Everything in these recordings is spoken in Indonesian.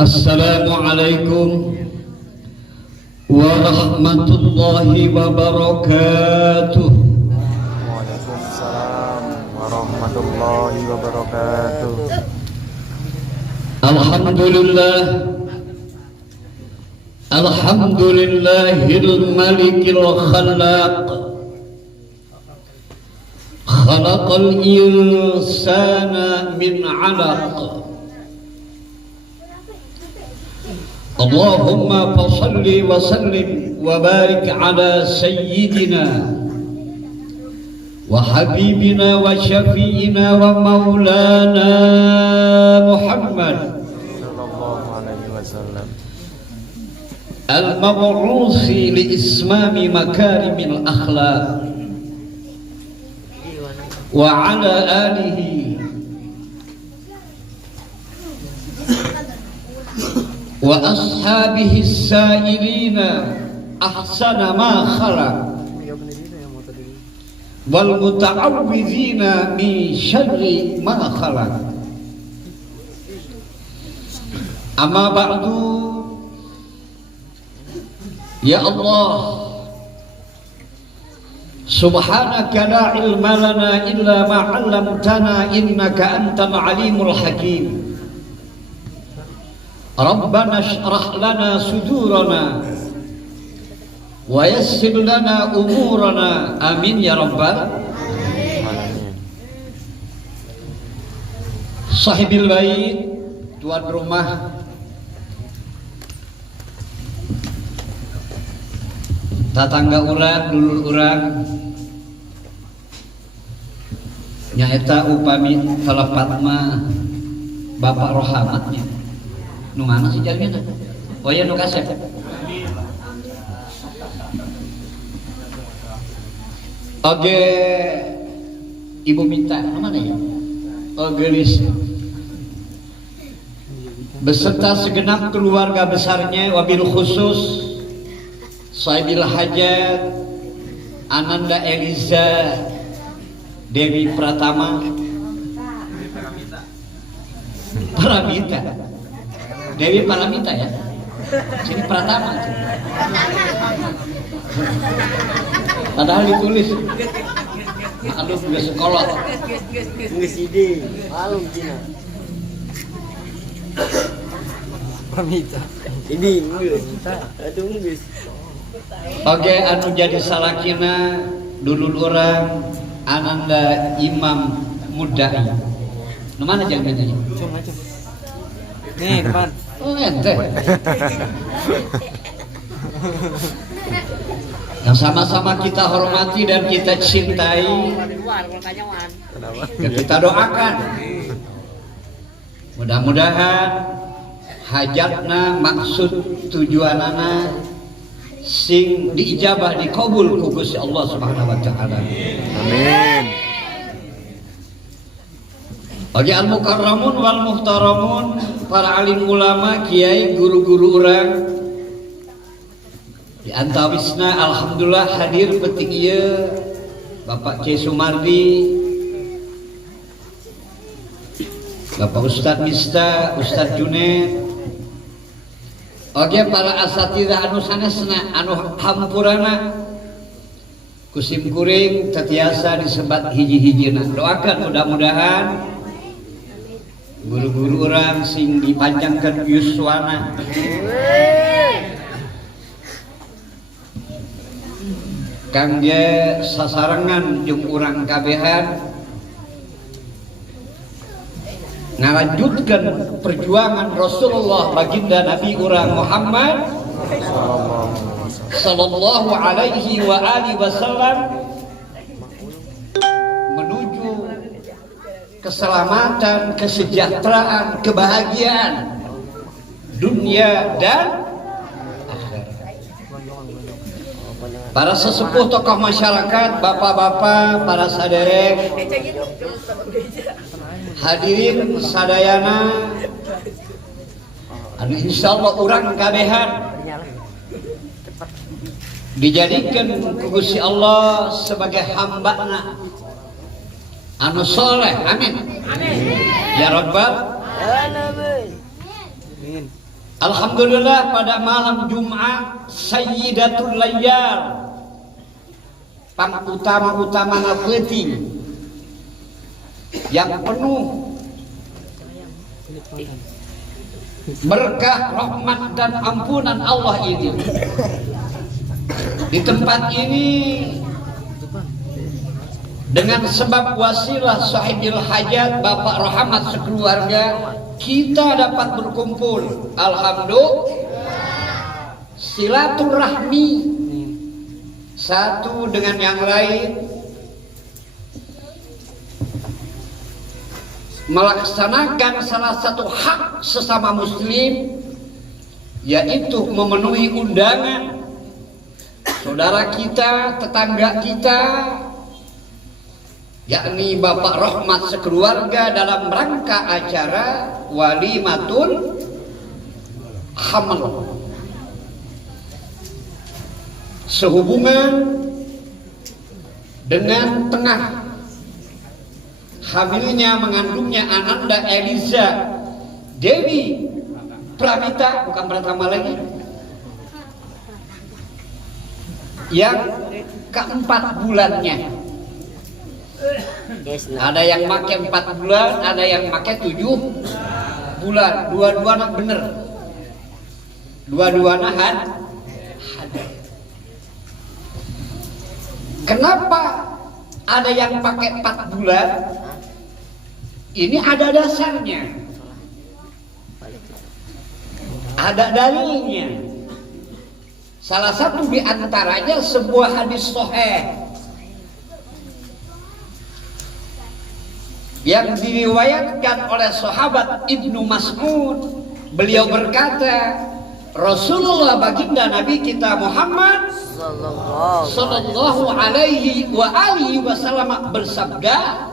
Assalamualaikum warahmatullahi wabarakatuh. Waalaikumsalam warahmatullahi wabarakatuh. Alhamdulillah, alhamdulillahil malikil khallaq, khalaqal insana min 'alaq. Allahumma fassalli wa sallim wa barik ala sayyidina wa habibina wa syafi'ina wa maulana Muhammad Sallallahu alaihi wasallam. al-mab'usi li ismami makarimil akhlaq wa ala alihi wa ashabihi as-sa'ilina ahsana ma khalaq wal muta'awwidhina min syarri ma khalaq. Amma ba'du, ya Allah, subhanaka la ilma lana illa ma 'allamtana innaka antal alimul hakim. Rabbana shrah lana sudurana wa yassir lana umurana, amin ya rabbal alamin. Sahibil bait, tuan rumah, tatangga urang, dulur urang, nyaeta upami telepat mah Bapak Rohamatnya. Nu mana sih jaringan? Oh ya, nu kasep. Oke, Ibu minta, nu mana ya? Oh, gelis. Beserta segenap keluarga besarnya, wabil khusus Sahibil Hajat Ananda Eliza Dewi Pratama Paramita Dewi Paramita ya, sini Pratama padahal ditulis. Aduh, gue sekolah nggak ide malum Cina Pramita ini nggak aduh nggak. Oke, anu jadi salakina dulur orang Ananda Imam Mudai. Nu mana jalannya? Nih depan. Oh, ente. Yang sama-sama kita hormati dan kita cintai, dan kita doakan mudah-mudahan hajatna, maksud tujuanana sing diijabah, dikabul ku Gusti Allah Subhanahu wa taala. Amin. Bagi al-mukarramun wal muhtaramun, para alim ulama, kiai, guru-guru urang di antawisna alhamdulillah hadir petik ieu Bapak Kiai Sumardi, Bapak Ustadz Mista, Ustadz Junaid. Oke, para asatidzah anu sanesna anu hampurana kusim kuring tetiasa disebat hiji-hijina. Doakan mudah-mudahan guru-guru orang sing dipanjangkan yuswana, kangge sasarengan jeung urang kabehan ngalanjutkan perjuangan Rasulullah baginda Nabi urang Muhammad sallallahu alaihi wa alihi wasallam menuju keselamatan, kesejahteraan, kebahagiaan dunia dan akhirat. Para sesepuh tokoh masyarakat, bapak-bapak, para saderek, hadirin sadayana, anu insyaallah urang kabehan dijadikan ku Gusti Allah sebagai hambana anu soleh, amin, amin ya rabbal alamin. Alhamdulillah pada malam Jumat Sayyidatul Layyal pang utama-utama na penting yang penuh berkah, rahmat dan ampunan Allah ini. Di tempat ini dengan sebab wasilah sahibil hajat Bapak Rahmat sekeluarga kita dapat berkumpul. Alhamdulillah. Silaturahmi satu dengan yang lain, melaksanakan salah satu hak sesama muslim, yaitu memenuhi undangan saudara kita, tetangga kita, yakni Bapak Rahmat sekeluarga dalam rangka acara walimatul haml. Sehubungan dengan tengah hamilnya mengandungnya Ananda Eliza Dewi Pramita, bukan Pratama lagi, yang keempat bulannya. Ada yang pakai 4 bulan, ada yang pakai 7 bulan. Dua-duanya bener, dua-duanya ada. Kenapa ada yang pakai 4 bulan? Ini ada dasarnya, ada dalilnya. Salah satu di antaranya sebuah hadis sahih yang diriwayatkan oleh sahabat Ibnu Mas'ud. Beliau berkata, Rasulullah baginda Nabi kita Muhammad sallallahu alaihi wa alihi wasallam bersabda,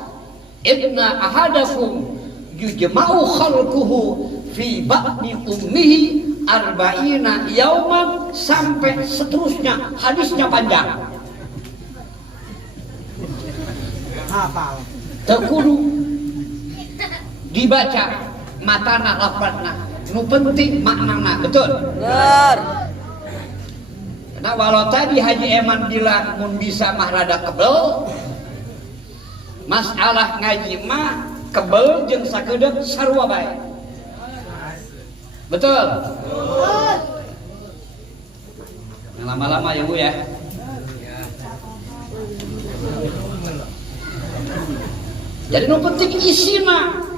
inna ahadakum yujma'u khalquhu fi batni ummihi arba'ina yauman, sampai seterusnya. Hadisnya panjang, terkudu dibaca matana lafadzna, nu penting maknana. Betul? Benar. Nah, walau tadi Haji Eman bilang mun bisa mah rada kebel, masalah ngaji mah kebel jeung sakedeuk sarua bae. Betul? Nah, lama-lama ya Bu ya. Jadi nu penting isina.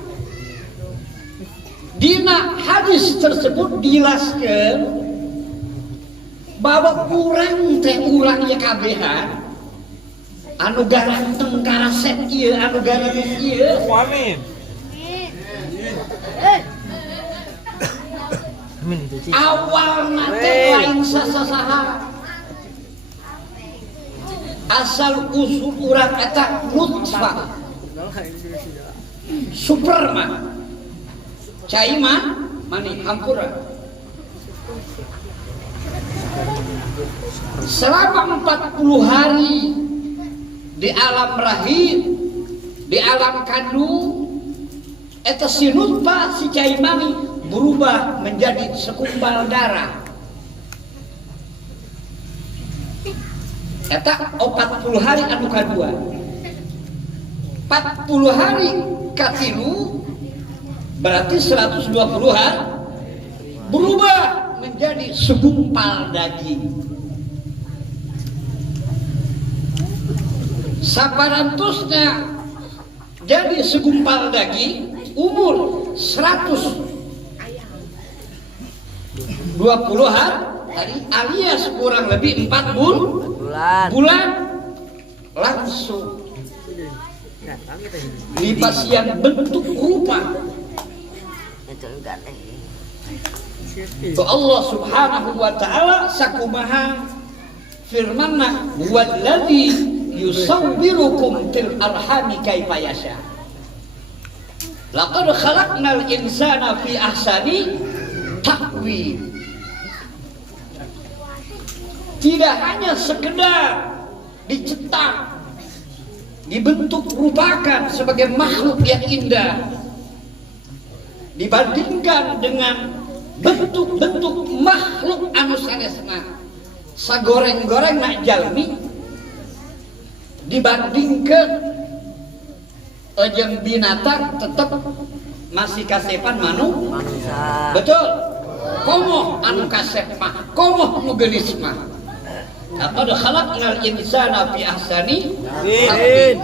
Dina hadis tersebut dijelaskan bahwa urang teh urang ya kabehan anu garanteng karaset ieu, anu garanteng ieu. Amin. Awalna teh lain sasaha. Asal usul urang eta nutfah. Superman. Cai mah mani hampura. Selama 40 hari di alam rahim, di alam kandung, eta si nutfah si cai mani berubah menjadi segumpal darah. Eta 40 hari anu kadua. 40 hari katilu berarti 120 hari berubah menjadi segumpal daging. Saparantusnya jadi segumpal daging, umur 120 hari alias kurang lebih 4 bulan langsung dipasian bentuk rupa. Itu Allah subhanahu wa ta'ala sakumaha firmanna walladzi yusawwirukum fil arhami kaifa yasha. Laqad khalaqnal insana fi ahsani taqwim. Tidak hanya sekedar dicetak, dibentuk rupakan sebagai makhluk yang indah dibandingkan dengan bentuk-bentuk makhluk anu sanesna sagoreng-goreng nak jalmi dibandingkan jeung binatang tetap masih kasepan manusia. betul komoh anu kasep mah komoh nu geulis mah laqad khalaqnal insana fi ahsani taqwim.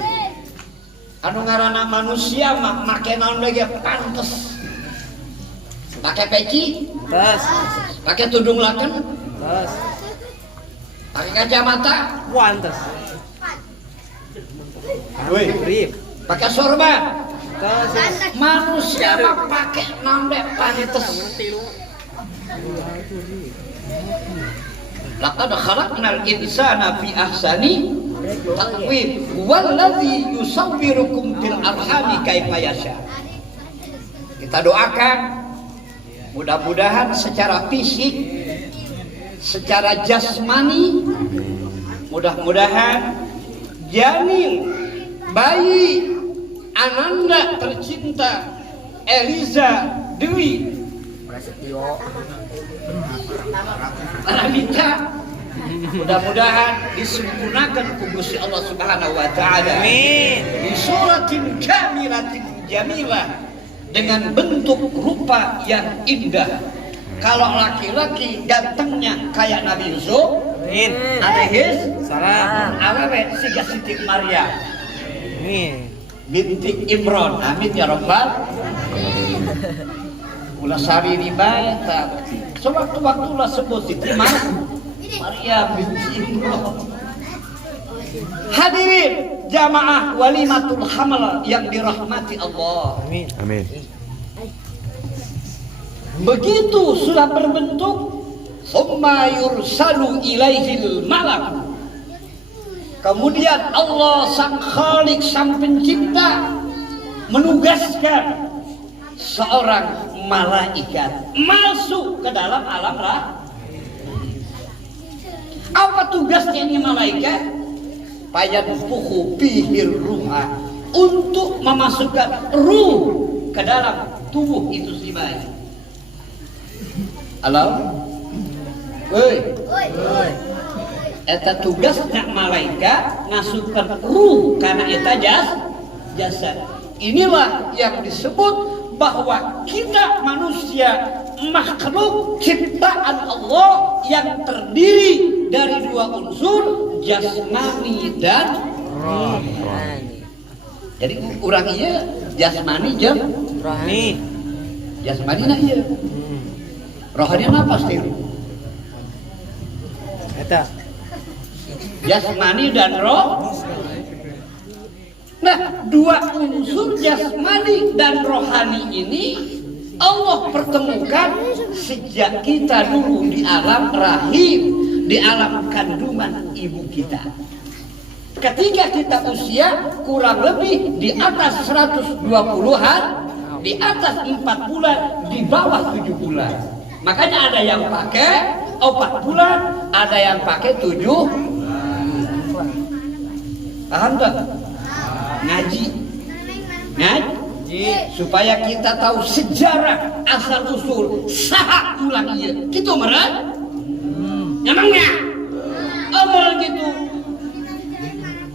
Anu ngaranna manusia mah make naon lagi pantes pakai peci Tes. pakai tudung laken Tes. pakai kacamata Pantes. Rip. pakai sorban Tes. manusia mah pakai naon deh pantes laqad khalaqnal insana fi ahsani taqwim wallazi yusawwirukum fil arhami kaifa yasha. Kita doakan mudah-mudahan secara fisik, secara jasmani, mudah-mudahan janin bayi Ananda tercinta Eliza Dewi Paramita mudah-mudahan disempurnakan ku Gusti Allah Subhanahu wa taala. Amin. Di suratin kamilatin jamilah dengan bentuk rupa yang indah. Kalau laki-laki gantengnya kayak Nabi Yusuf, alaihis salam, awewe siga Siti Maryam. Binti Imran. Amin ya rabbal. Ulah sari ribata. Sewaktu-waktu lah sebut Siti Maryam binti Imran. Hadirin jamaah walimatul hamal yang dirahmati Allah. Amin. Amin. Begitu sudah berbentuk, summa yursalu ilaihil malak. Kemudian Allah sang Khalik, sang pencipta menugaskan seorang malaikat masuk ke dalam alam rahim. Apa tugasnya ini malaikat? Fayanfukhu fihir ruha, untuk memasukkan ruh ke dalam tubuh itu si bayi. Halo? Woi. Eta tugasnya malaikat ngasupkan ruh karena eta jasad. Inilah yang disebut bahwa kita manusia makhluk ciptaan Allah yang terdiri dari dua unsur, jasmani dan rohani. Jadi urang ieu jasmani jeung rohani. Jasmani na ieu. Rohani apa pasti? Eta. Jasmani dan roh. Nah, dua unsur jasmani dan rohani ini Allah pertemukan sejak kita dulu di alam rahim, di alam kandungan ibu kita. Ketika kita usia kurang lebih di atas 120-an, di atas 4 bulan, di bawah 7 bulan. Makanya ada yang pakai 4 bulan, ada yang pakai 7. Paham tak? Ngaji supaya kita tahu sejarah asal usul saha ulang ieu. Kitu meureun? Emangnya? Omong gitu.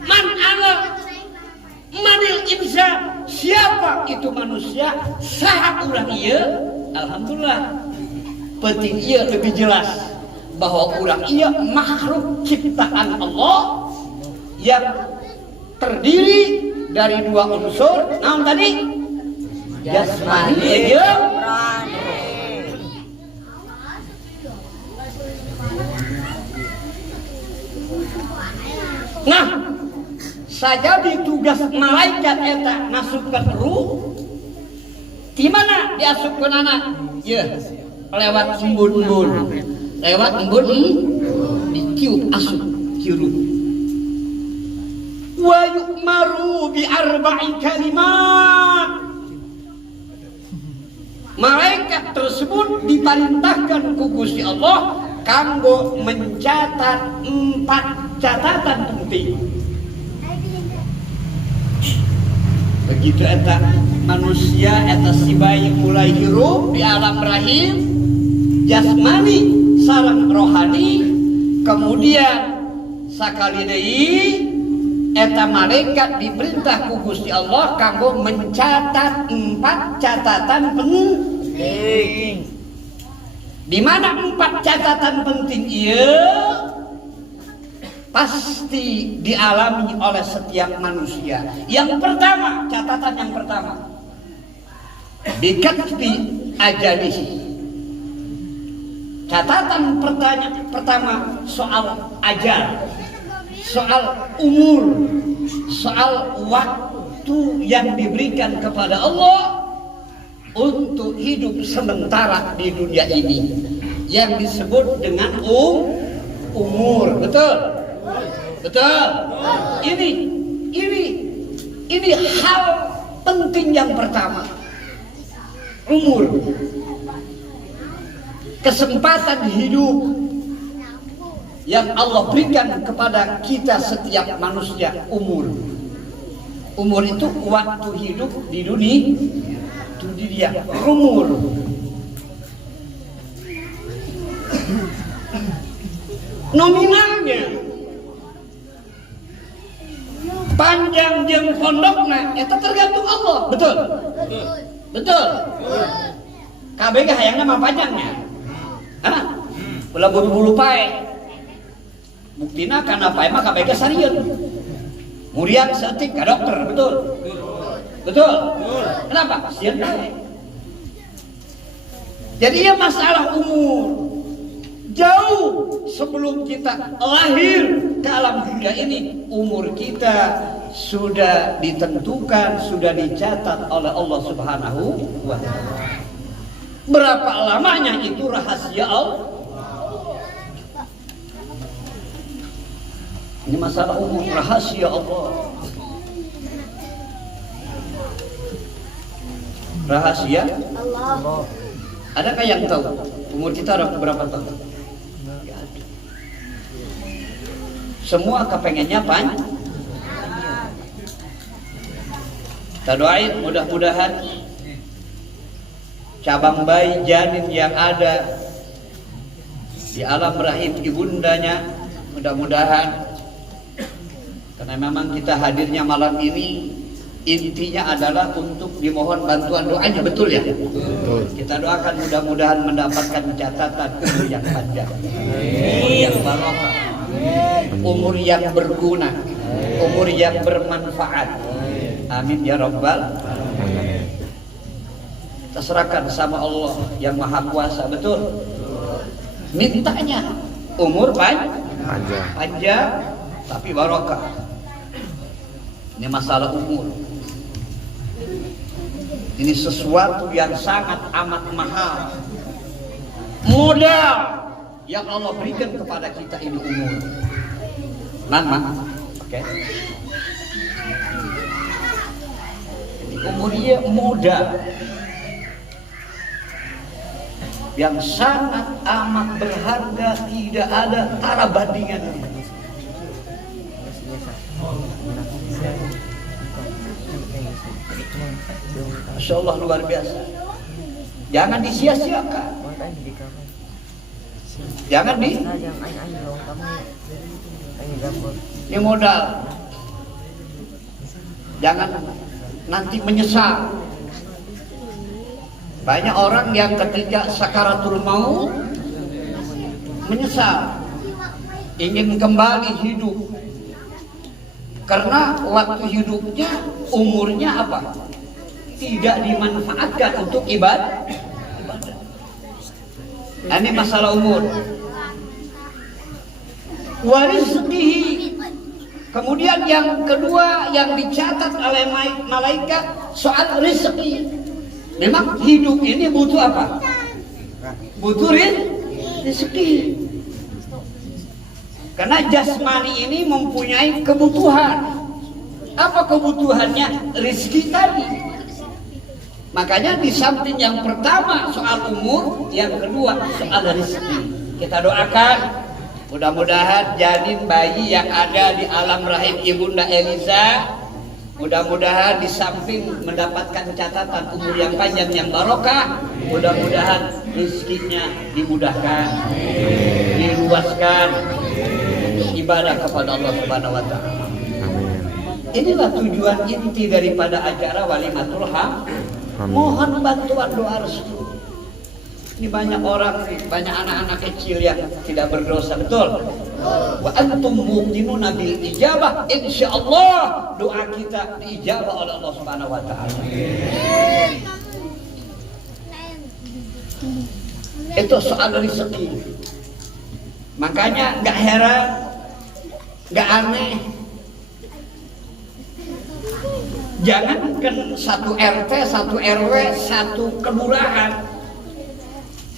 Man ana manil insan, siapa itu manusia? Saha ulang ieu? Alhamdulillah. Penting ieu lebih jelas bahwa ulang ieu makhluk ciptaan Allah yang terdiri dari dua unsur. Naon tadi? Jasmani jeung nah, saja ditugas malaikat eta ngasupkeun ruh. Di mana diasupkeun anak? Ye, lewat embun-embun. Lewat embun ditiup asup ciru. Wa yu'maru bi arba'i kalimat. Malaikat tersebut diperintahkan ku Gusti Allah kanggo mencatat 4 catatan penting. Begitu eta manusia, eta si bayi mulai hirup di alam rahim, jasmani sareng rohani. Kemudian sakali deui eta malaikat diperintah ku Gusti Allah kanggo mencatat 4 catatan penting. Di mana 4 catatan penting ieu pasti dialami oleh setiap manusia. Yang pertama, catatan yang pertama, bikatbi ajalihi. Catatan pertama soal ajal, soal umur, soal waktu yang diberikan kepada Allah untuk hidup sementara di dunia ini, yang disebut dengan umur. Betul? Betul. Ini hal penting yang pertama. Umur. Kesempatan hidup yang Allah berikan kepada kita setiap manusia, umur. Umur itu waktu hidup di dunia. Umur. Nominalnya panjang jeung pondokna eta tergantung Allah. Betul? Betul. Kabeh ge hayangna mah panjangnya. Ulah buru-buru pae. Buktina kana pae mah kabeh ge sarieun. Muriang setik ka dokter, betul? Betul? Kenapa? Sieun pae. Jadi ya masalah umur. Jauh sebelum kita lahir ke alam dunia ini, umur kita sudah ditentukan, sudah dicatat oleh Allah Subhanahu wa Ta'ala. Berapa lamanya itu rahasia Allah. Ini masalah umur, rahasia Allah. Rahasia Allah. Adakah yang tahu umur kita berapa tahun? Semua kepengennya panjang. Kita doain mudah-mudahan cabang bayi janin yang ada di alam rahim ibundanya, mudah-mudahan, karena memang kita hadirnya malam ini intinya adalah untuk dimohon bantuan doanya, betul ya? Betul. Kita doakan mudah-mudahan mendapatkan catatan umur yang panjang, umur yang barokah, umur yang berguna, umur yang bermanfaat. Amin ya rabbal alamin. Kita serahkan sama Allah yang Maha Kuasa, betul? Mintanya umur panjang, tapi barokah. Ini masalah umur. Ini sesuatu yang sangat amat mahal. Modal yang Allah berikan kepada kita ini umur. Oke. Umurnya modal yang sangat amat berharga, tidak ada tara bandingannya. Masya Allah, luar biasa. Jangan disia-siakan. Jangan ini modal. Jangan nanti menyesal. Banyak orang yang ketika sakaratul maut menyesal, ingin kembali hidup, karena waktu hidupnya, umurnya apa? Tidak dimanfaatkan untuk ibadah. Ini masalah umur. Warizqihi. Kemudian yang kedua yang dicatat oleh malaikat soal rezeki. Memang hidup ini butuh apa? Butuh rezeki. Karena jasmani ini mempunyai kebutuhan. Apa kebutuhannya? Rezeki tadi. Makanya di samping yang pertama soal umur, yang kedua soal rezeki. Kita doakan mudah-mudahan janin bayi yang ada di alam rahim Ibunda Eliza, mudah-mudahan di samping mendapatkan catatan umur yang panjang yang barokah, mudah-mudahan rezekinya dimudahkan, diluaskan, ibadah kepada Allah Subhanahu wa taala. Amin. Inilah tujuan inti daripada acara Walimatul Ham. Mohon bantuan doa restu. Ini banyak orang, banyak anak-anak kecil yang tidak berdosa, betul? Wa antum muqinuna bil ijabah, insyaallah doa kita diijabah oleh Allah Subhanahu wa taala. Itu soal rezeki. Makanya nggak heran, nggak aneh. Jangankan satu RT, satu RW, satu kelurahan,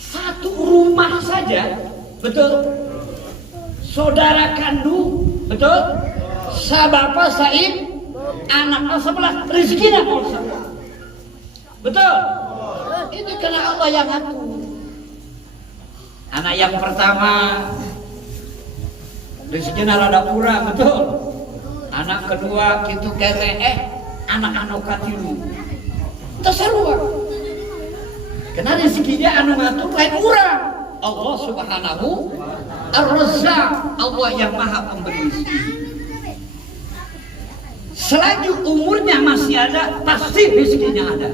satu rumah saja, betul? Saudara kandung, betul? Sabapa Said, anak sebelah, rezekinya sama. Betul? Ini karena Allah yang ngatur. Anak yang pertama rezekinya rada kurang, betul? Anak kedua gitu kere, anak-anak katilu terserua. Karena rezekinya anu ngatur lain urang. Allah Subhanahu Ar-Razzaq, Allah yang Maha Pemberi rezeki. Selagi umurnya masih ada, pasti rezekinya ada.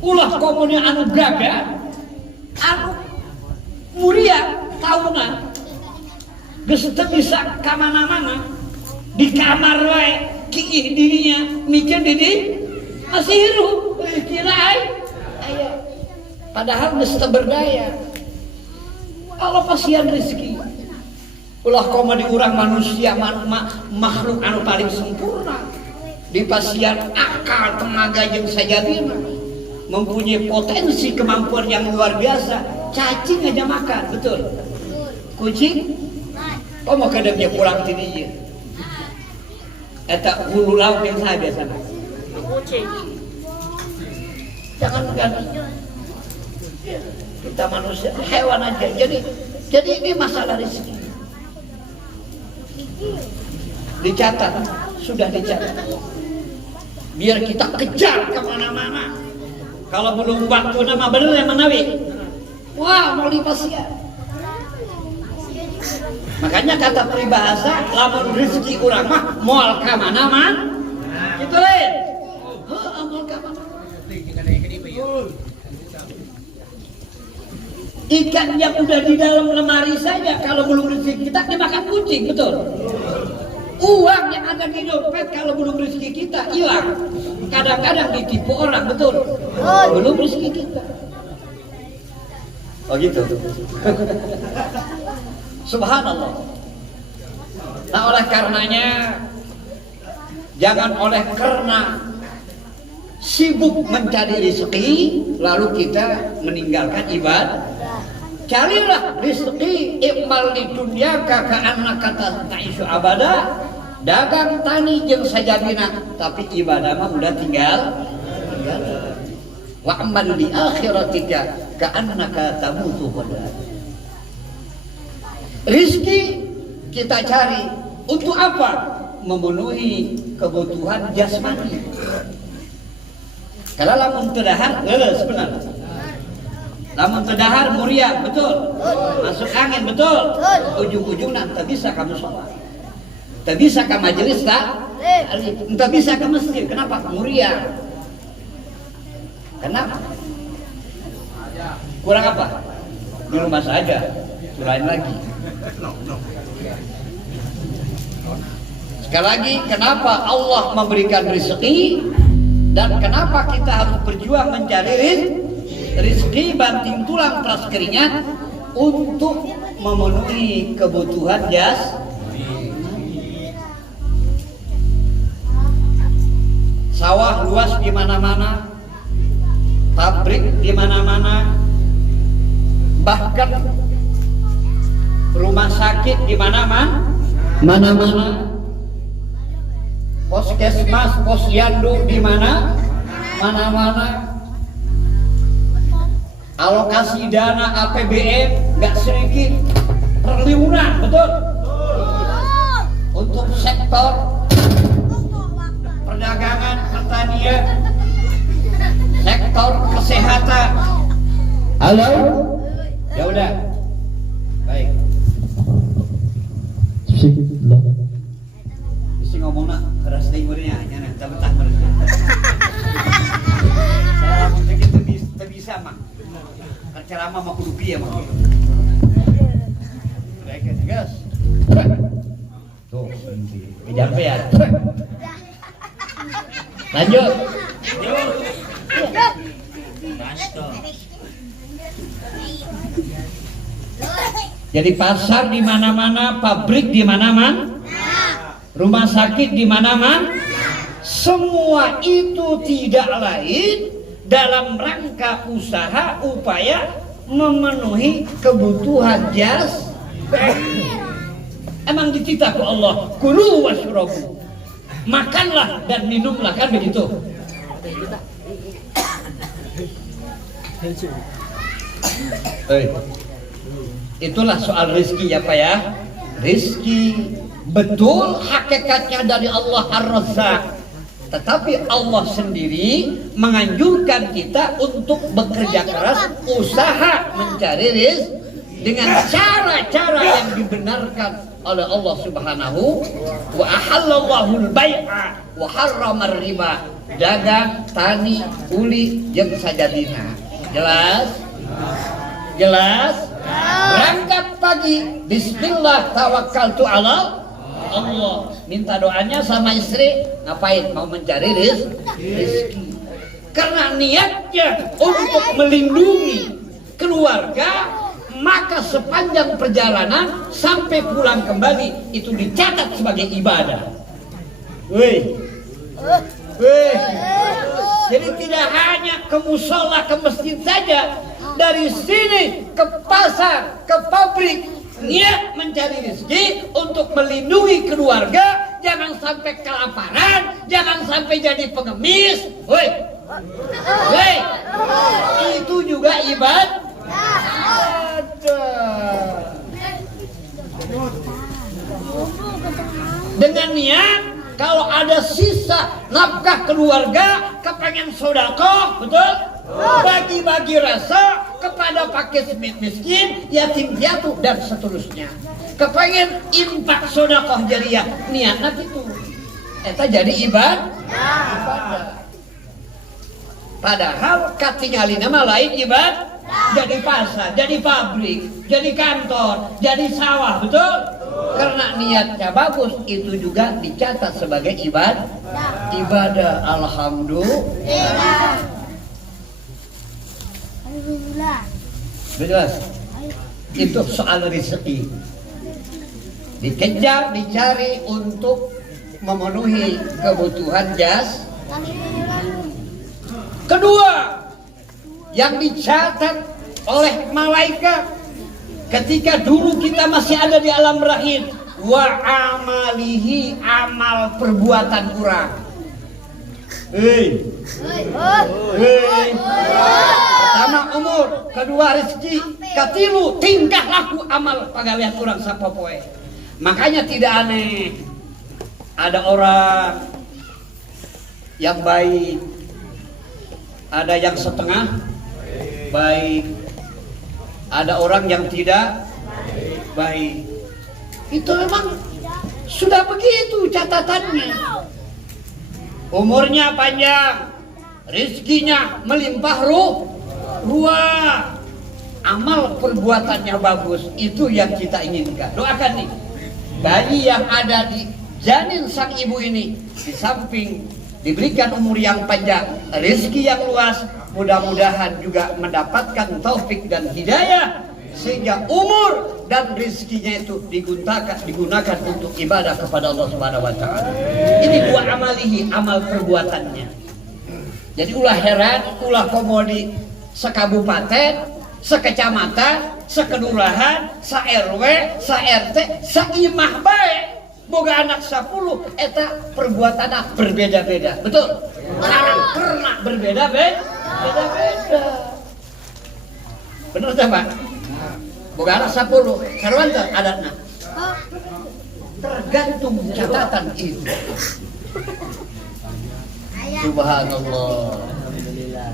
Ulah komunnya anu gagah, anu mulia tahunan, geus teu bisa ka mana-mana, di kamar wae kiih dirinya mikir diri masih hirup, kira ayo. Padahal geus teu berdaya. Allah pasian rezeki. Ulah koma di urang manusia makhluk anu paling sempurna. Di pasian akal, tenaga jeung sajadina, mempunyai potensi kemampuan yang luar biasa. Cacing aja makan, betul? Kucing? Oh mau kadangnya pulang tini ya. Eta hulu lauk yang saya biasa. Kucing. Jangan kita manusia, hewan aja. Jadi ini masalah rezeki. Dicatat, sudah dicatat. Biar kita kejar kemana-mana. Kalau belum waktu nama bener yang menawi. Wah, mau dipasian. Makanya kata peribahasa, lamun rezeki urang mah moal ka mana man? Gitu lain. Heuh, moal ka mana? Ikan yang udah di dalam lemari saja kalau belum rezeki kita dimakan kucing, betul? Uang yang ada di dompet kalau belum rezeki kita hilang. Kadang-kadang ditipu orang, betul? Belum rezeki kita. Oh gitu. Subhanallah. Nah oleh karenanya jangan oleh karena sibuk mencari rezeki lalu kita meninggalkan ibadah. Carilah rezeki iqbal di dunia ka'annaka ta'ishu abada. Dagang tani jeung sajadina tapi ibadah mah udah tinggal. Wa amal di akhiratika ka'annaka tamutu qada. Rizki kita cari untuk apa? Memenuhi kebutuhan jasmani. Kalau lamun tedahar, sebenarnya. Lamun tedahar muria, betul. Masuk angin, betul. Ujung-ujungnya tak bisa kamu sholat. Tak bisa ke majelis, tak? Tak bisa ke masjid. Kenapa? Muria. Kenapa? Kurang apa? Di rumah saja. Lain lagi. Sekali lagi, kenapa Allah memberikan rezeki dan kenapa kita harus berjuang mencari rezeki banting tulang peras keringat untuk memenuhi kebutuhan sawah luas di mana-mana, pabrik di mana-mana, bahkan rumah sakit di mana-mana, puskesmas, posyandu di mana-mana, alokasi dana APBN nggak sedikit, triliunan, betul? Untuk sektor perdagangan, pertanian, sektor kesehatan, Halo? Ya udah. Baik. Mesti ngomong nak keras deh muridnya, nyana, betah mereka. Saya lamun begitu bisa mah. Ceramah mah kudu piye mah. Baik, guys. Tuh, kejar ya. Lanjut. Jadi pasar di mana-mana, pabrik di mana-mana, rumah sakit di mana-mana, semua itu tidak lain dalam rangka usaha upaya memenuhi kebutuhan jas. Emang dititah ke Allah, kulu washrabu, makanlah dan minumlah, kan begitu. Itulah soal rizki ya Pak ya. Rizki betul hakikatnya dari Allah Ar-Razzaq, tetapi Allah sendiri menganjurkan kita untuk bekerja keras, usaha mencari rizki dengan cara-cara yang dibenarkan oleh Allah Subhanahu wa ahallallahu al-bai'a wa harramar riba. Dagang, tani, uli jeung sajadina. Jelas? Jelas? Berangkat pagi, bismillah tawakkaltu ala Allah. Minta doanya sama istri, ngapain? Mau mencari rezeki. Karena niatnya untuk melindungi keluarga, maka sepanjang perjalanan sampai pulang kembali itu dicatat sebagai ibadah. Wih. Jadi tidak hanya ke musola, ke masjid saja, dari sini ke pasar, ke pabrik, niat mencari rezeki untuk melindungi keluarga, jangan sampai kelaparan, jangan sampai jadi pengemis. Woi, itu juga ibadah. Dengan niat kalau ada sisa nafkah keluarga, kepengen sedekah, betul? Bagi-bagi rasa kepada fakir miskin, yatim piatu dan seterusnya. Kepengen infak sedekah jariyah, niatna kitu. Eta jadi ibadah. Padahal katingalina mah lain ibadah. Jadi pasar, jadi pabrik, jadi kantor, jadi sawah, betul? Karena niatnya bagus, itu juga dicatat sebagai ibadah. Alhamdulillah. Jelas? Itu soal rezeki. Dikejar, dicari untuk memenuhi kebutuhan jas. Kedua, yang dicatat oleh malaikat ketika dulu kita masih ada di alam rahim, wa amalihi, amal perbuatan kurang. Pertama umur, kedua rezeki, katilu tingkah laku amal pagawean kurang sapopoe. Makanya tidak aneh ada orang yang baik, ada yang setengah baik, ada orang yang tidak baik. Itu memang sudah begitu catatannya. Umurnya panjang, rezekinya melimpah ruah, amal perbuatannya bagus, itu yang kita inginkan. Doakan nih, bayi yang ada di janin sang ibu ini, di samping diberikan umur yang panjang, rezeki yang luas, mudah-mudahan juga mendapatkan taufik dan hidayah sehingga umur dan rezekinya itu digunakan untuk ibadah kepada Allah Subhanahu wa taala. Ini dua amalihi, amal perbuatannya. Jadi ulah heran, ulah komodi sekabupaten, sekecamatan, sekelurahan, sa-RW, sa-RT, sa-imah bae boga anak 10 eta perbuatanna berbeda-beda. Betul? Pernah berbeda-beda. Bener tak Pak? Boga anak 10, sarwan teh adatna. Tergantung catatan itu. Subhanallah. Alhamdulillah.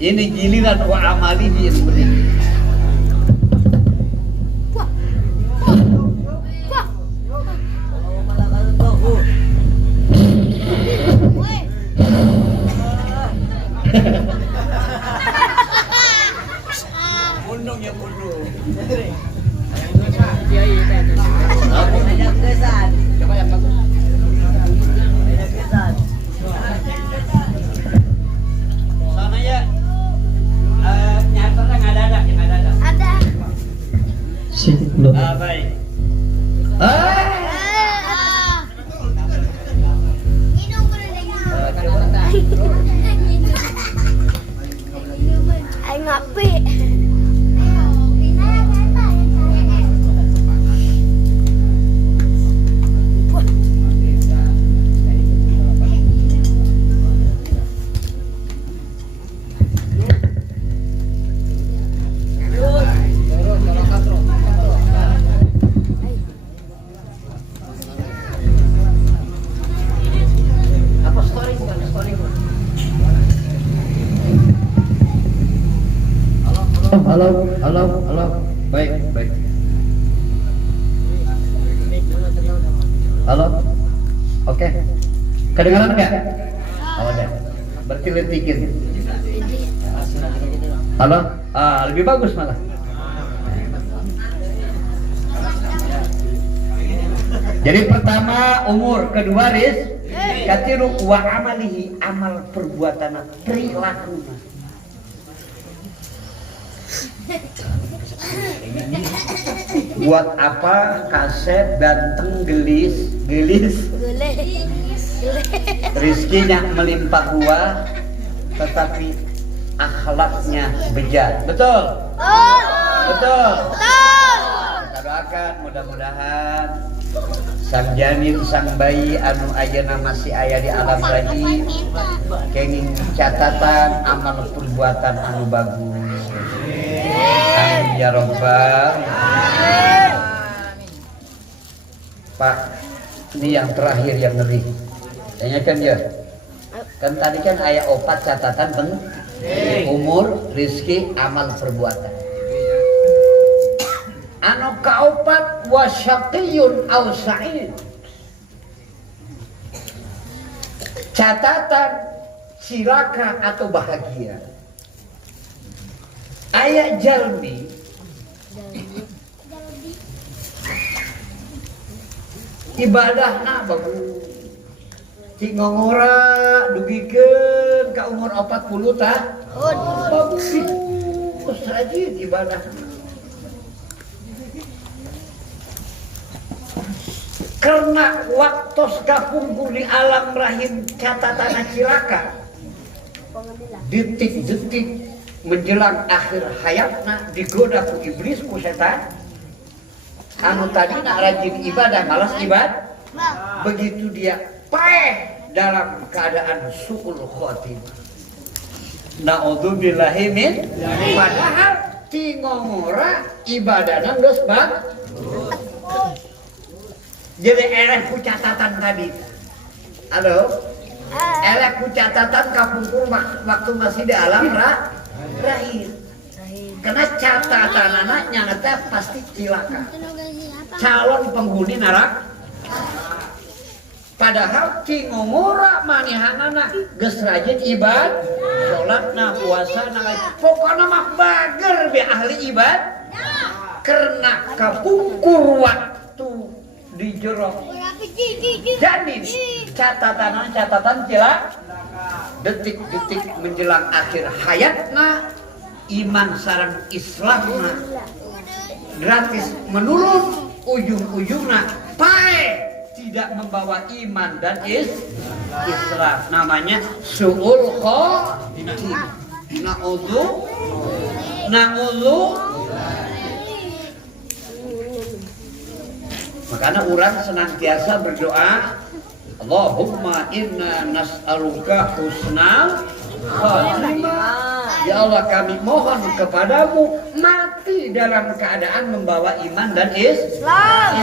Ini giliran wa amalihi yang berikut. Undung ya undung. Coba yang bagus. Sana ya. Nyata yang ada. Ada. Baik. Minum dulu. Ay ngapi. Apa story bukan story? Halo. Baik. Halo. Oke. Kedengaran enggak? Oh, udah. Berarti letikin. Halo. Lebih bagus malah. Jadi pertama umur, kedua katiru wa amalihi, amal perbuatan perilaku. Buat apa kaset ganteng gelis rizkinya melimpah ruah tetapi akhlaknya bejat. Betul. Kita doakan mudah-mudahan sang janin sang bayi anu ayeuna masih aya di alam rahim kenging catatan amal perbuatan anu bagus. Amin ya rabbal. Pak, ini yang terakhir yang ngeri. Tanyakan ya. Kan tadi kan aya 4 catatan umur, rizki, amal perbuatan. Anu kaopat wa syaqiyun aw sa'id. Catatan cilaka atau bahagia. Aya jalmi ibadahna bagus. Ti ngongora dugikeun ka umur 40 tahun. Bagus. Terus rajin ibadahna. Karena waktu kapungkur di alam rahim catatan cilaka detik-detik menjelang akhir hayatna digoda ku iblis ku setan anu tadi nak rajin ibadah malas ibadah begitu dia paeh dalam keadaan su'ul khotimah. Naudzubillahi min padahal tingongora ibadahna geus bagus. Jadi elek ku catatan tadi. Halo? Elek ku catatan kapungkur waktu masih di alam rahim. Karena catatan anaknya nanti pasti cilaka. Calon penghuni neraka. Padahal ki ngomora manihanana geus rajin ibadah, salatna, puasana, pokona mah bager be ahli ibadah. Karena kapungkur waktu di jero janin catatan cilaka detik-detik menjelang akhir hayatna iman sareng Islamna gratis menurun ujung-ujungna pae tidak membawa iman dan Islam namanya su'ul khotimah. Na'udzu makanya orang senantiasa berdoa Allahumma inna nas'aluka husnal khatimah. Ya Allah kami mohon kepadamu mati dalam keadaan membawa iman dan Islam.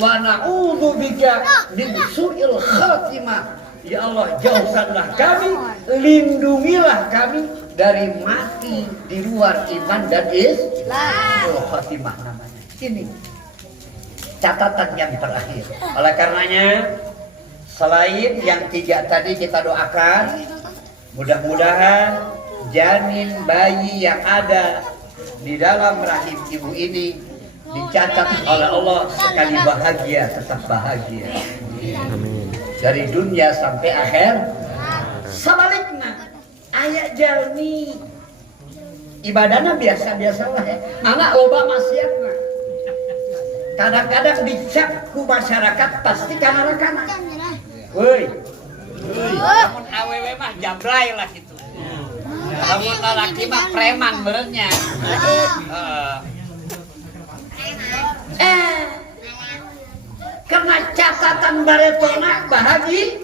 Wa na'udzubika min su'il khatimah Ya Allah, jauhkanlah kami, lindungilah kami dari mati di luar iman dan Islam. Khatimah namanya. Ini catatan yang terakhir. Oleh karenanya, selain yang 3 tadi kita doakan, mudah-mudahan janin bayi yang ada di dalam rahim ibu ini dicatat oleh Allah sekali bahagia, tetap bahagia. Amin. Dari dunia sampai akhir. Sebaliknya, ayat jalmi ibadahnya biasa-biasa lah ya. Mana loba maksiatna. Kadang-kadang dicap ku masyarakat pasti kanak-kanak. Woi. Namun awewe mah jablay lah gitu. Namun lelaki mah preman benernya. Karena catatan baretona bahagia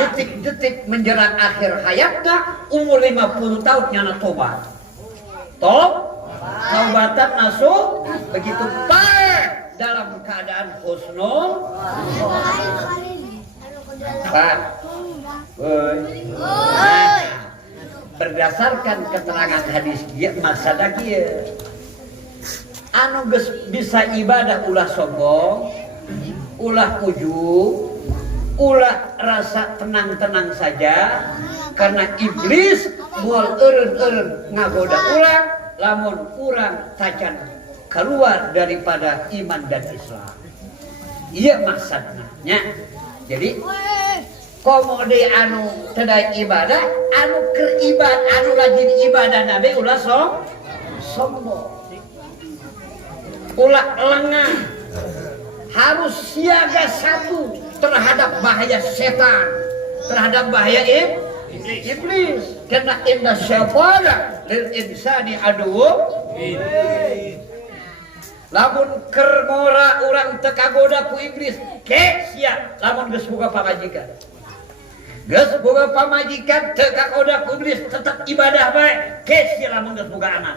detik-detik menjelang akhir hayatnya umur 50 tahun nyana tobat. Taubatan masuk begitu baik dalam keadaan husnul. Pak, berdasarkan keterangan hadis dia maksada kieu anu geus bisa ibadah ulah sombong, ulah ujub, ulah rasa tenang-tenang saja, karena iblis moal eureun-eureun ngagoda urang lamun urang tacan keluar daripada iman dan Islam. Iya maksudnya nya. Jadi komode anu teu ibadah, anu keur ibadah, anu rajin ibadah nabi ulah sombong. Ulah lengah. Harus siaga satu terhadap bahaya setan, terhadap bahaya iblis. Karena inna syaitana lil insani aduwwun. Lamun keur ngora urang teu kagoda ku iblis, ke sia lamun geus boga pamajikan. Geus boga pamajikan teu kagoda ku iblis, tetep ibadah bae, ke sia lamun geus boga anak.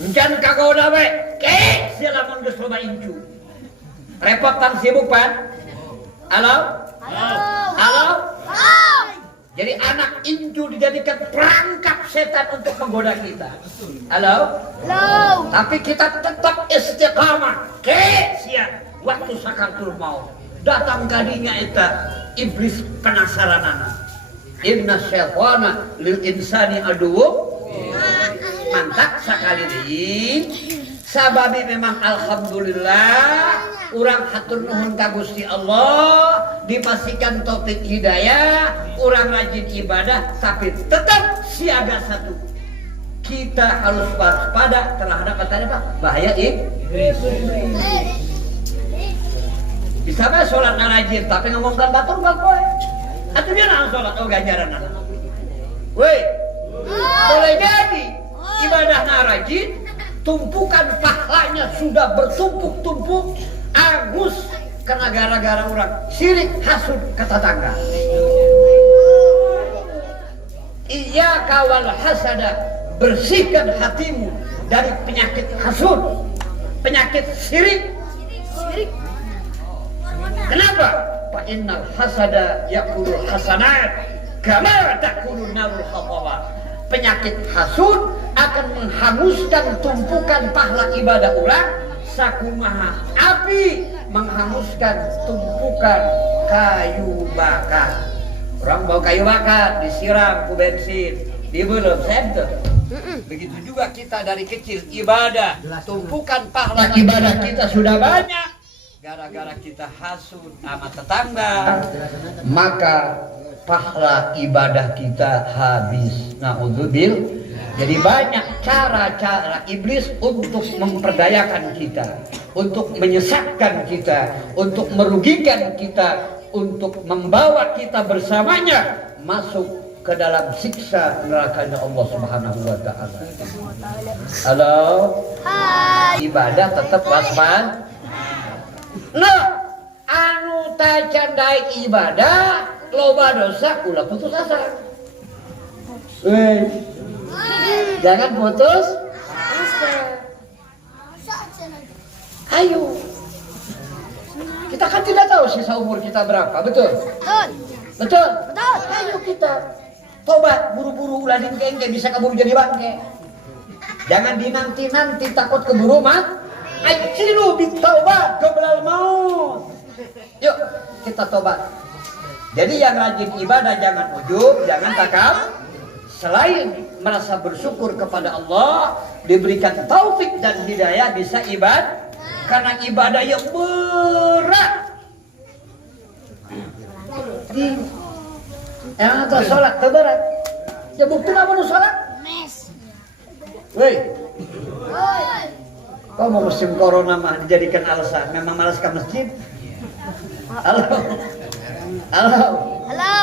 Encan kagoda bae, ke sia lamun geus loba incu. Repot tan sibuk pan? Halo? Halo? Jadi anak incu dijadikan perangkap setan untuk menggoda kita. Halo? Tapi kita tetap istiqamah. Sia waktu sakaratul maut datang kadinya eta iblis penasaranana. Inna syaitana lil insani aduwwun. Mantap sekali deui. Sababi memang alhamdulillah urang hatur nuhun ka Gusti Allah dipastikan taufik hidayah, urang rajin ibadah, tapi tetap siaga satu. Kita harus waspada terhadap apa? Bahaya iblis. Bisa mah sholat rajin, tapi ngomongkan batur gak kowe. Atuh dia naon sholat ganjaran. Woi, boleh jadi ibadah rajin, tumpukan pahalanya sudah bertumpuk-tumpuk, agus karena gara-gara orang sirik hasud ke tetangga. Iya kawal hasada, bersihkan hatimu dari penyakit hasud, penyakit sirik. Kenapa? Fa innal hasada yaqulul hasanat kama taqulun narul khawawa. Penyakit hasud akan menghanguskan tumpukan pahala ibadah orang sakumaha api menghanguskan tumpukan kayu bakar. Orang bawa kayu bakar disiram ku bensin dibelum senter. Begitu juga kita dari kecil ibadah, tumpukan pahala ibadah kita sudah banyak. Gara-gara kita hasud sama tetangga, maka pahala ibadah kita habis. Na'udzubil. Jadi banyak cara-cara iblis untuk memperdayakan kita, untuk menyesatkan kita, untuk merugikan kita, untuk membawa kita bersamanya masuk ke dalam siksa nerakanya Allah Subhanahu wa taala. Halo? Hai. Ibadah tetap waspada. Nah, anu tacan daek ibadah loba dosa ulah putus asa. Jangan putus asa. Ayo. Kita kan tidak tahu sisa umur kita berapa, betul? Betul. Betul? Betul. Ayo kita tobat, buru-buru ulah dingke bisa kabur jadi bangke. Jangan dinanti-nanti takut keburu mat. Ajilu bitaubat qoblal maut. Yuk, kita tobat. Jadi yang rajin ibadah jangan ujub, jangan takam. Selain merasa bersyukur kepada Allah, diberikan taufik dan hidayah bisa ibadah. Karena ibadah yang berat. Emang itu sholat berat. Ya bukti apa nu sholat? Mes. Woi, kau mau musim corona mah dijadikan alasan? Memang malas ke masjid? Halo, halo. Halo.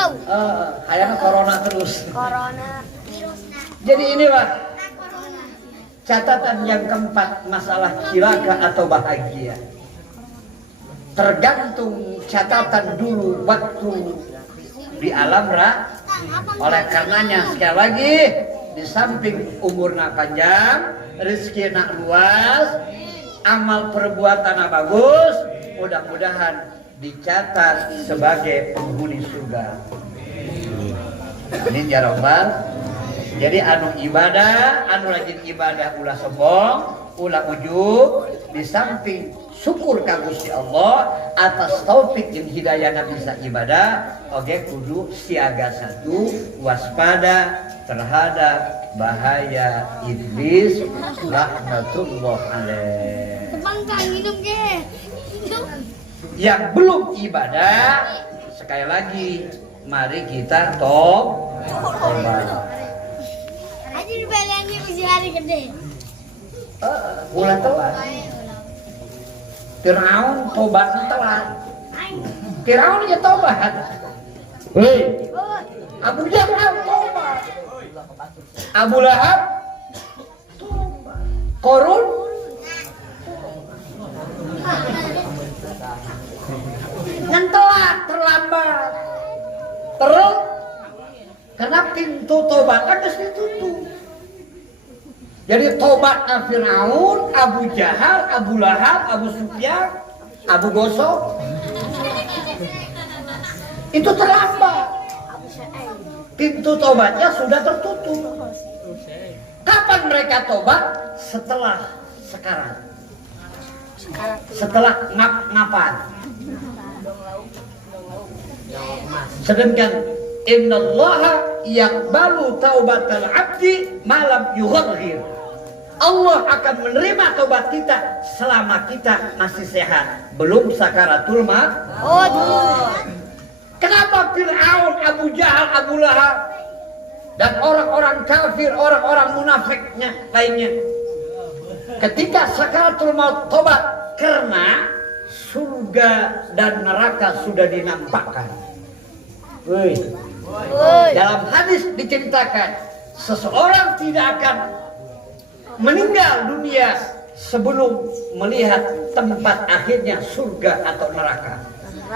Ayana corona terus. Corona. Jadi ini Pak, catatan yang keempat masalah cilaka atau bahagia. Tergantung catatan dulu waktu di alam oleh karenanya sekali lagi di samping umurna panjang, rezeki nak luas, amal perbuatan bagus, mudah-mudahan dicatat sebagai penghuni surga. Ini ya Rabbal. Jadi anu ibadah, anu rajin ibadah ulah sombong, ulah ujub, di samping syukur ka Gusti Allah atas taufik dan hidayah bisa ibadah, oke kudu siaga satu, waspada terhadap bahaya iblis laknatullah alaih. Tebangkan minum ke. Yang belum ibadah, sekali lagi mari kita tobat. Aja dibayangin mesti hari gede. Ulah telat. Firaun tobat telat. Firaun ya tobat. Hei, Abu Jahal tobat. Abu Lahab tobat. Korun yang telat, terlambat. Terus karena pintu tobat kan harus ditutup. Jadi tobatnya Firaun, Abu Jahal, Abu Lahab, Abu Sufyan, Abu Gosok itu terlambat. Pintu tobatnya sudah tertutup. Kapan mereka tobat? Setelah sekarang. Setelah ngapan. Sedangkan innallaha yaqbalu taubatal abdi malam yugharghir. Allah akan menerima taubat kita selama kita masih sehat, belum sakaratul maut. Kenapa Fir'aun, Abu Jahal, Abu Lahab dan orang-orang kafir, orang-orang munafiknya lainnya ketika sakaratul maut tobat? Karena surga dan neraka sudah dinampakkan. Dalam hadis diceritakan seseorang tidak akan meninggal dunia sebelum melihat tempat akhirnya surga atau neraka.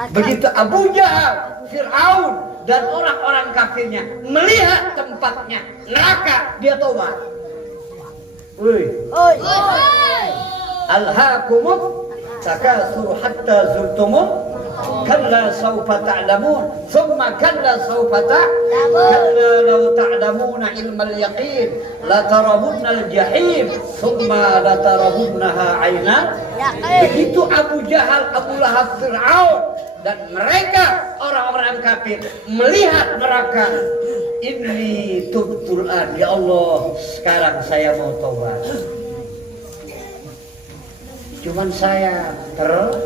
Begitu Abu Jahal, Fir'aun dan orang-orang kafirnya melihat tempatnya neraka, dia tobat. Alhaakumut takatsur hatta zurtumul kalla sawfa ta'lamun thumma kalla sawfa kalla law ta'lamuna ilmal yaqin la tarawunnal jahim thumma la tarawunnaha 'ainan. Begitu Abu Jahal, Abu Lahab, Fir'aun dan mereka orang-orang kafir melihat neraka, inni tubtul an, ya Allah sekarang saya mau tobat. Cuman saya terlambat.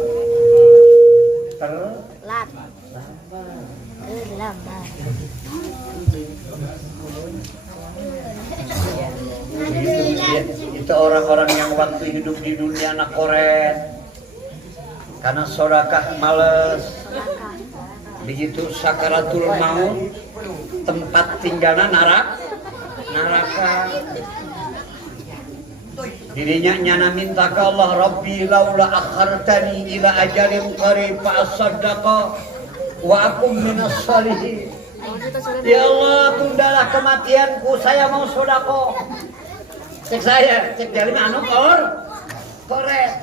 Itu orang-orang yang waktu hidup di dunia anak koret karena sodakah males. Begitu sakaratul maut tempat tinggalnya neraka. Dirinya nyana minta ke Allah, Rabbi laula akhartani ila ajalin qarib fa asaddaqa wa akum minas salihin. Ya Allah, tundalah kematianku, saya mau sedekah. Cek saya, cek jalimi anu koret.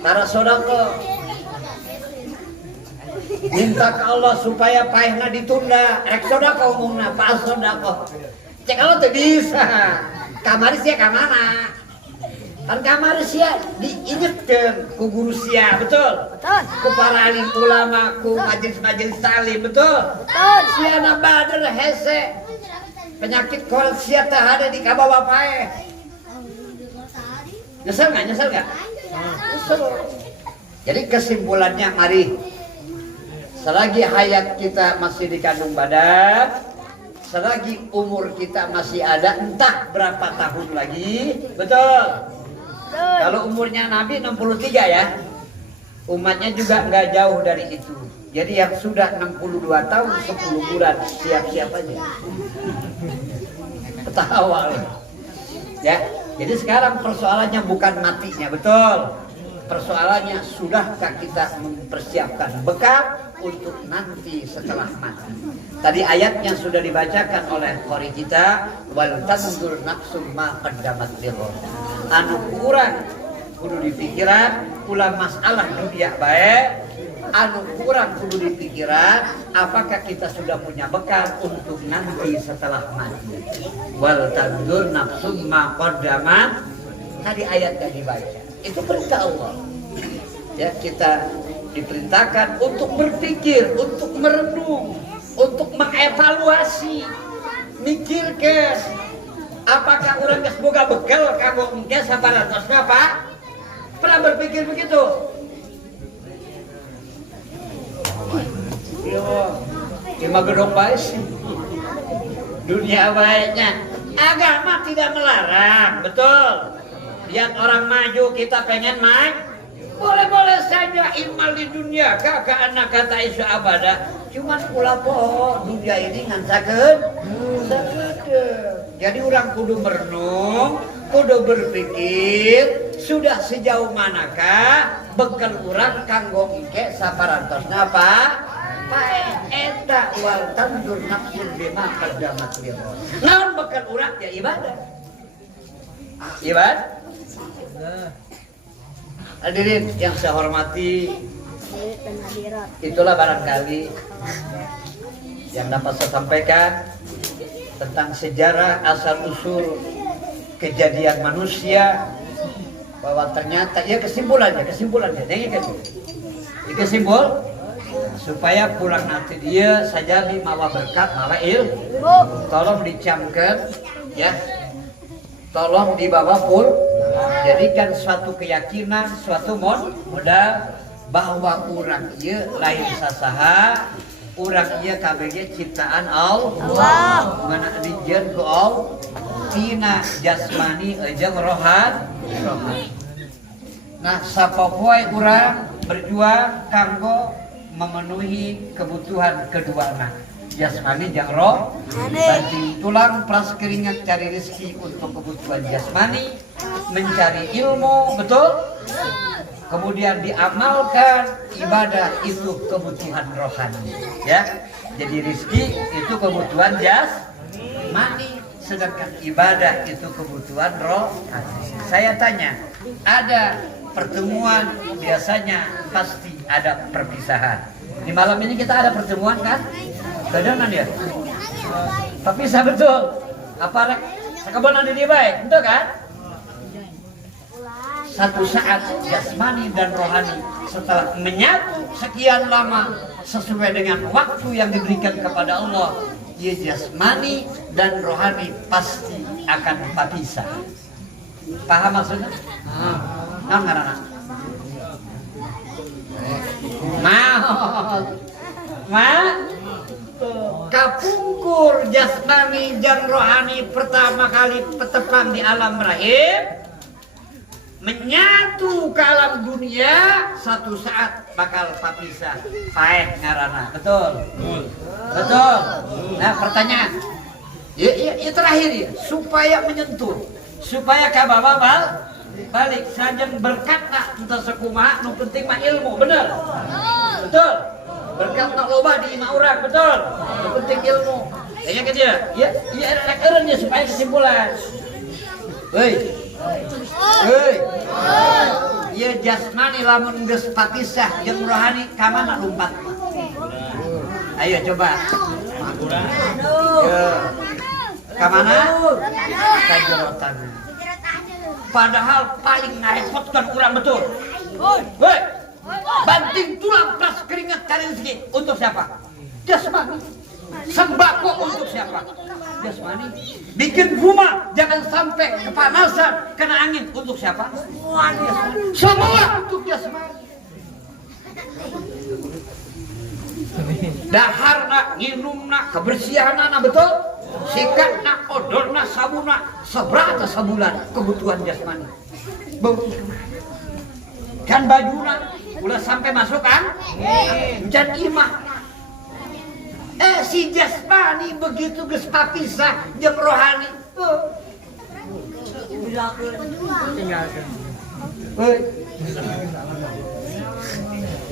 Para sedekah. Minta ke Allah supaya paehna ditunda. Rek sodako umumna, pas sodako. Cek Allah tuh bisa. Kamari sia kamana? Kan kamari sia diingetkeun ku guru sia, betul? Betul. Ku para alim ulama, ku majelis-majelis taklim, betul? Betul. Sia na bader hese. Penyakit kolet sia teh ada di kabawa paeh. Nyesel nggak? Nyesel. Jadi kesimpulannya mari, selagi hayat kita masih dikandung badan, selagi umur kita masih ada entah berapa tahun lagi, betul? Kalau umurnya Nabi 63 ya, umatnya juga nggak jauh dari itu. Jadi yang sudah 62 tahun 10 bulan siap-siap aja. Ketawa loh. Ya. Jadi sekarang persoalannya bukan matinya, betul. Persoalannya sudahkah kita mempersiapkan bekal untuk nanti setelah mati. Tadi ayatnya sudah dibacakan oleh qori kita, wal tanzur nafsum ma qaddamat lighad. Anu kurang kudu dipikiran ulah masalah dunia baik, anu kurang kudu dipikiran apakah kita sudah punya bekal untuk nanti setelah mati. Wal tanzur nafsum ma qaddamat, tadi ayatnya dibaca. Itu perintah Allah. Ya, kita diperintahkan untuk berpikir, untuk merenung, untuk mengevaluasi, mikirkan apakah orang geus boga bekal kanggo engke sabaratosna Pak? Pernah berpikir begitu? Yo, cuma gedong bae sih. Dunia baiknya. Agama tidak melarang, betul. Yang orang maju kita pengen maju. Boleh-boleh saja imal di dunia, kakak anak kata isu abada. Cuman pula po dunia ini ngansakeun. Jadi orang kudu merenung, kudu berpikir, sudah sejauh manakah bekal urang kanggo engke saparantosna Pak? Pae eta wal tandur nafsun bima qaddamat lighad. Naon bekal urang ya ibadah. Ibadah. Hadirin yang saya hormati, itulah barangkali yang dapat saya sampaikan tentang sejarah asal-usul kejadian manusia, bahwa ternyata ya kesimpulannya kesimpul supaya pulang nanti dia saja mawa berkat mawa ilmu. Tolong dicamkan ya, tolong dibawa jadikan suatu keyakinan, suatu modal bahwa urang ieu lain sasaha, urang ieu kabeh ciptaan Allah. Mana dijieun ku Allah tina jasmani jeung rohani. Nah, sapopoe urang berjuang kanggo memenuhi kebutuhan keduana, jasmani jeung roh. Banting tulang peras keringat cari rezeki untuk kebutuhan jasmani, mencari ilmu, betul? Kemudian diamalkan ibadah itu kebutuhan rohani, ya. Jadi rezeki itu kebutuhan jasmani, sedangkan ibadah itu kebutuhan rohani. Saya tanya, ada pertemuan biasanya pasti ada perpisahan. Di malam ini kita ada pertemuan kan? Kedengan ya? Tapi saya betul. Apa sakabeuna di dieu bae, betul kan? Satu saat jasmani dan rohani setelah menyatu sekian lama sesuai dengan waktu yang diberikan kepada Allah, ya jasmani dan rohani pasti akan berpisah. Paham maksudnya? Ngaranna. Kapungkur jasmani dan rohani pertama kali petepang di alam rahim, menyatu ke alam dunia, satu saat bakal papisah. Paeh ngaranna, betul? Betul. Nah, pertanyaan. Ya terakhir ya, supaya menyentuh, supaya kabawa balik sajeng berkat nak entah sekumaha, nu penting mah ilmu, bener? Betul. Berkat nak loba di imah urang, betul? Nu penting ilmu. Kayaknya kan dia. Ya rek eureun ya supaya kesimpulan. Hei. Ya jasmani lamun geus papisah jeung rohani ka mana lumpat? Ayo coba. Yo. Kamana? Ka jorotan. Padahal paling ngarepotkan kurang betul. Woi. Banting tulang plus keringat kalian sedikit. Untuk siapa? Jasmani. Sembako untuk siapa? Jasmani. Bikin rumah jangan sampai kepanasan kena angin untuk siapa? Semua untuk jasmani. Daharna, nginumna, kebersihanna betul. Sikatna, odorna, sabuna, seberapa sebulan kebutuhan jasmani. Kan bajuna udah sampai masuk kan? Jan imah. Si jasmani begitu geus papisah jeung rohani.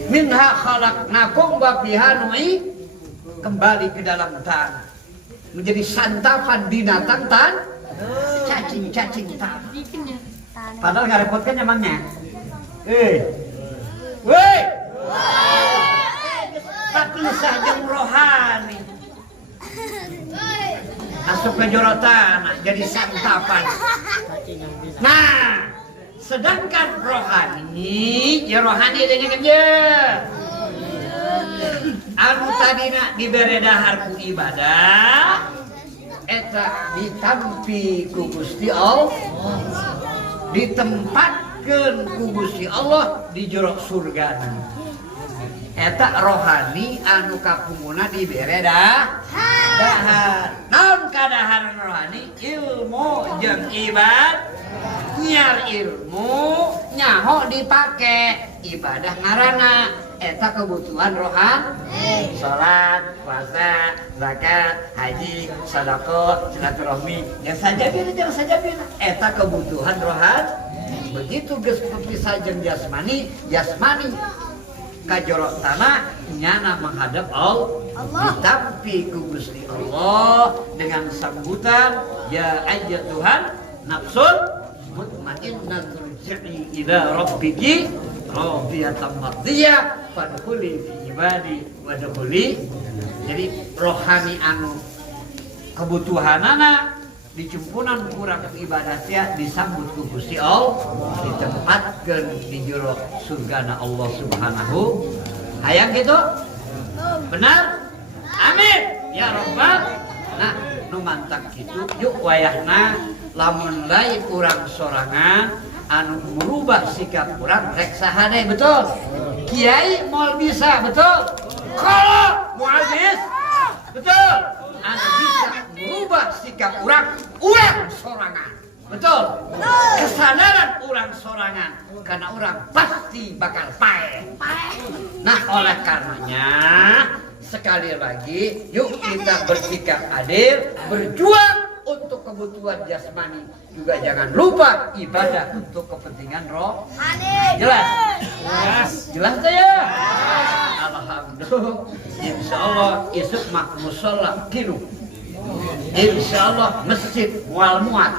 Minha khalaqnakum wa fiha nu'i, kembali ke dalam tanah menjadi santapan binatang cacing-cacing tanah. Padahal nggak repotkan emangnya. Woi. Tapi saja rohani. Masuk ke jorotan jadi santapan. Nah, sedangkan rohani, ya rohani dengan je. Anu tadina dibere dahar ku ibadah, eta ditampi ku Gusti Allah, ditempatkeun ku Gusti Allah di jero surga. Eta rohani anu kapunguna dibere dahar. Naon kadahar rohani? Ilmu jeung ibadah. Nyiar ilmu nyaho dipake ibadah ngaranna eta kebutuhan rohani. Salat, puasa, zakat, haji, sedekah, silaturahmi, yang saja bila eta kebutuhan rohani. Begitu geus pepisah jeung jasmani kajorok tanah nyana menghadap Allah, ditampi ku Gusti Allah dengan sambutan ya ayyatuhan nafsul mutmainnah turji'i ila rabbiki radiyatan mardiyah fadkhuli fi ibadi wadkhuli. Jadi rohani anu kebutuhanana dicumpunan kurang ibadah sia disambut ku Gusti Allah, ditempatkeun di jero surgana Allah Subhanahu. Hayang gitu? Benar? Amin ya rabbal. Nah, nu mantap kitu yuk wayahna lamun lain urang sorangan anu merubah sikap urang rek sahade, betul? Kiai moal bisa, betul? Kalau moal bisa, betul? Anu bisa merubah sikap urang sorangan, betul? Kesadaran urang sorangan karena urang pasti bakal pae. Nah, oleh karenanya sekali lagi yuk kita bersikap adil, berjuang untuk kebutuhan jasmani, juga jangan lupa ibadah untuk kepentingan roh. Jelas saya. Alhamdulillah. Insyaallah isuk mah musalla kinu. Insyaallah masjid wal muat.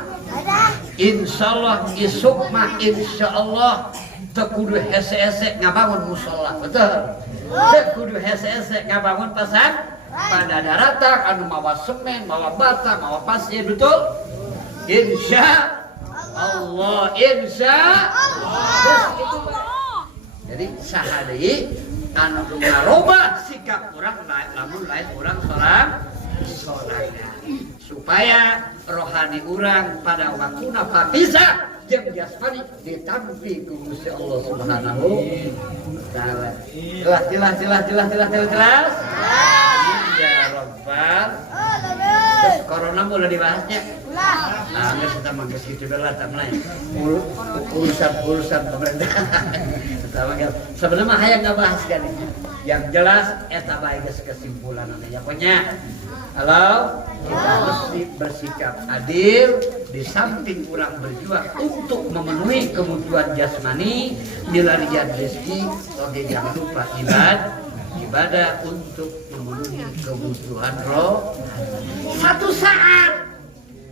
Insyaallah isuk mah insyaallah teu kudu hese-hese ngabangun musalla, betul? Teu kudu hese-hese ngabangun pasar pada daratan anu mawa semen, mawa bata, mawa pasir, betul? Insya Allah, insya Allah. Jadi sahadai anu ngarobah sikap urang lamun lain urang sorangan supaya rohani urang pada waktuna papisah jeung jasmani ditampi ku Gusti Allah Subhanahu taala. Jelas. Ya Rabbal. Terus corona mulai dibahasnya. Nah, geus kita mah geus kitu lah tamlain. Urusan pemerintahan. Sebenarnya mah hayang ngabahas kan. Yang jelas eta bae geus kesimpulanana ya pokoknya. Halo, kita mesti bersikap adil di samping kurang berjuang untuk memenuhi kebutuhan jasmani, milarian rezeki, oke jangan lupa ibadah untuk memenuhi kebutuhan roh. Satu saat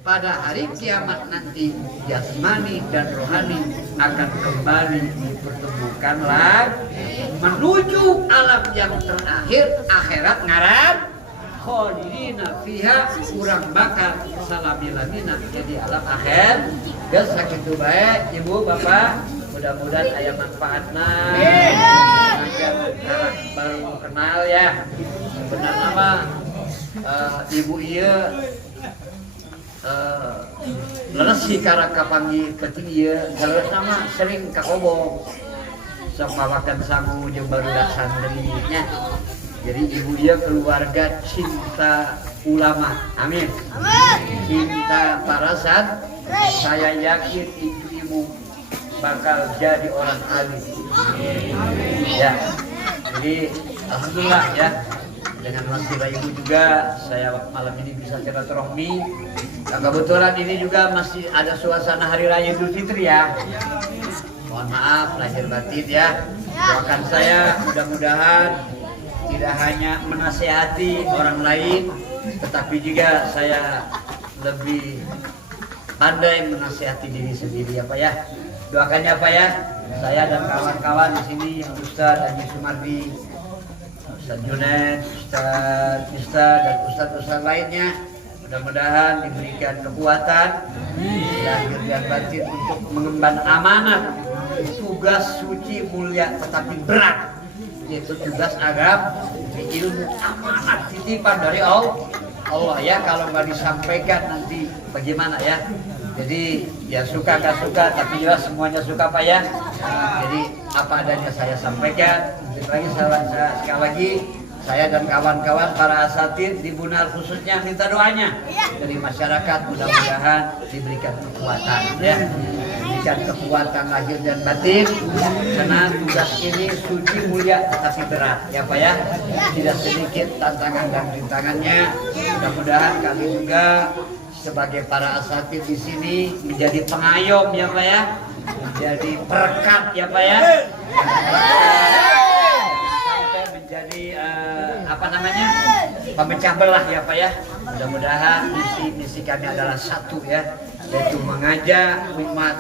pada hari kiamat nanti jasmani dan rohani akan kembali dipertemukan lagi menuju alam yang terakhir, akhirat ngaran khalidina fiha, urang bakal salabilamina jadi alam akhir. Geus sakitu bae ibu bapak, mudah-mudahan aya manfaatna. Baru kenal ya sebenarnya mah ibu ieu leres sih karena kapangi keting ieu leres nama sering kakobong sok mawakan sangu jeung barudak sandrinya. Jadi ibu dia keluarga cinta ulama, amin. Cinta para san, saya yakin ibu bakal jadi orang alim. Ya, jadi alhamdulillah ya. Dengan wasilah ibu juga saya malam ini bisa silaturahmi. Nah, kebetulan ini juga masih ada suasana hari raya Idul Fitri ya. Mohon maaf lahir batin ya. Doakan saya mudah-mudahan tidak hanya menasihati orang lain, tetapi juga saya lebih pandai menasihati diri sendiri ya Pak ya. Doakannya Pak ya, saya dan kawan-kawan di sini yang Ustaz Haji Sumardi, Ustaz Junaid, Ustaz dan Ustaz lainnya, mudah-mudahan diberikan kekuatan lahir dan batin untuk mengemban amanat tugas suci mulia tetapi berat, yaitu tugas agama, ilmu amanat titipan dari Allah ya. Kalau nggak disampaikan nanti bagaimana ya. Jadi ya suka nggak suka tapi jelas semuanya suka Pak ya. Jadi apa adanya saya sampaikan. Sekali lagi saya dan kawan-kawan para asatid di Bunar khususnya minta doanya dari masyarakat, mudah-mudahan diberikan kekuatan ya. Diberikan kekuatan lahir dan batin karena tugas ini suci mulia tetapi berat ya Pak ya. Tidak sedikit tantangan dan rintangannya. Mudah-mudahan kami juga sebagai para asatid di sini menjadi pengayom ya Pak ya. Menjadi perekat ya Pak ya. Sampai menjadi pemecah belah ya Pak ya. Mudah-mudahan misi kami adalah satu ya, yaitu mengajak umat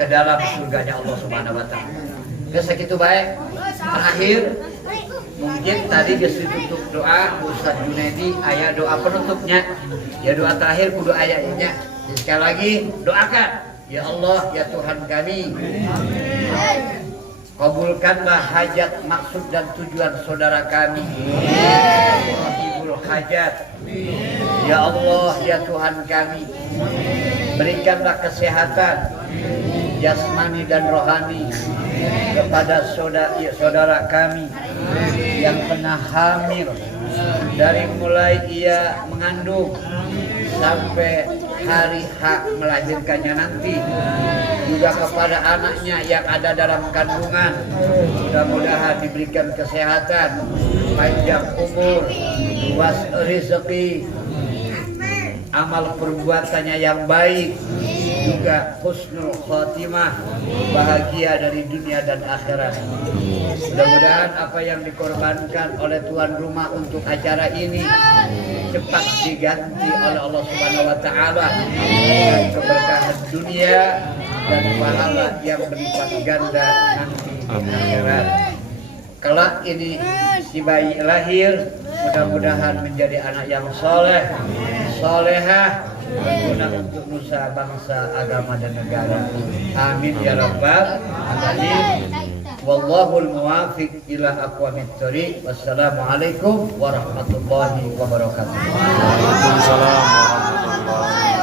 ke dalam surganya Allah Subhanahu wa taala. Ya segitu baik. Terakhir mungkin tadi ditutup doa Ustaz Junaidi, aya doa penutupnya. Ya doa terakhir kudu ayatnya. Sekali lagi doakan, ya Allah ya Tuhan kami. Kabulkanlah hajat, maksud dan tujuan saudara kami. Ibul hajat. Ya Allah ya Tuhan kami. Berikanlah kesehatan jasmani dan rohani kepada saudara kami yang pernah hamil, dari mulai ia mengandung sampai hari hak melahirkannya nanti, juga kepada anaknya yang ada dalam kandungan. Mudah-mudahan diberikan kesehatan, panjang umur, luas rezeki, amal perbuatannya yang baik, juga husnul khotimah, bahagia dari dunia dan akhirat. Mudah-mudahan apa yang dikorbankan oleh tuan rumah untuk acara ini cepat diganti oleh Allah Subhanahu wa taala dengan keberkahan dunia dan pahala yang berlipat ganda nanti di akhirat. Kelak ini si bayi lahir, mudah-mudahan menjadi anak yang soleh, solehah, berguna untuk nusa, bangsa, agama dan negara. Amin ya rabbal alamin. Wallahul muwaffiq ila aqwamit thoriq. Wassalamualaikum warahmatullahi wabarakatuh. Waalaikumsalam warahmatullahi wabarakatuh.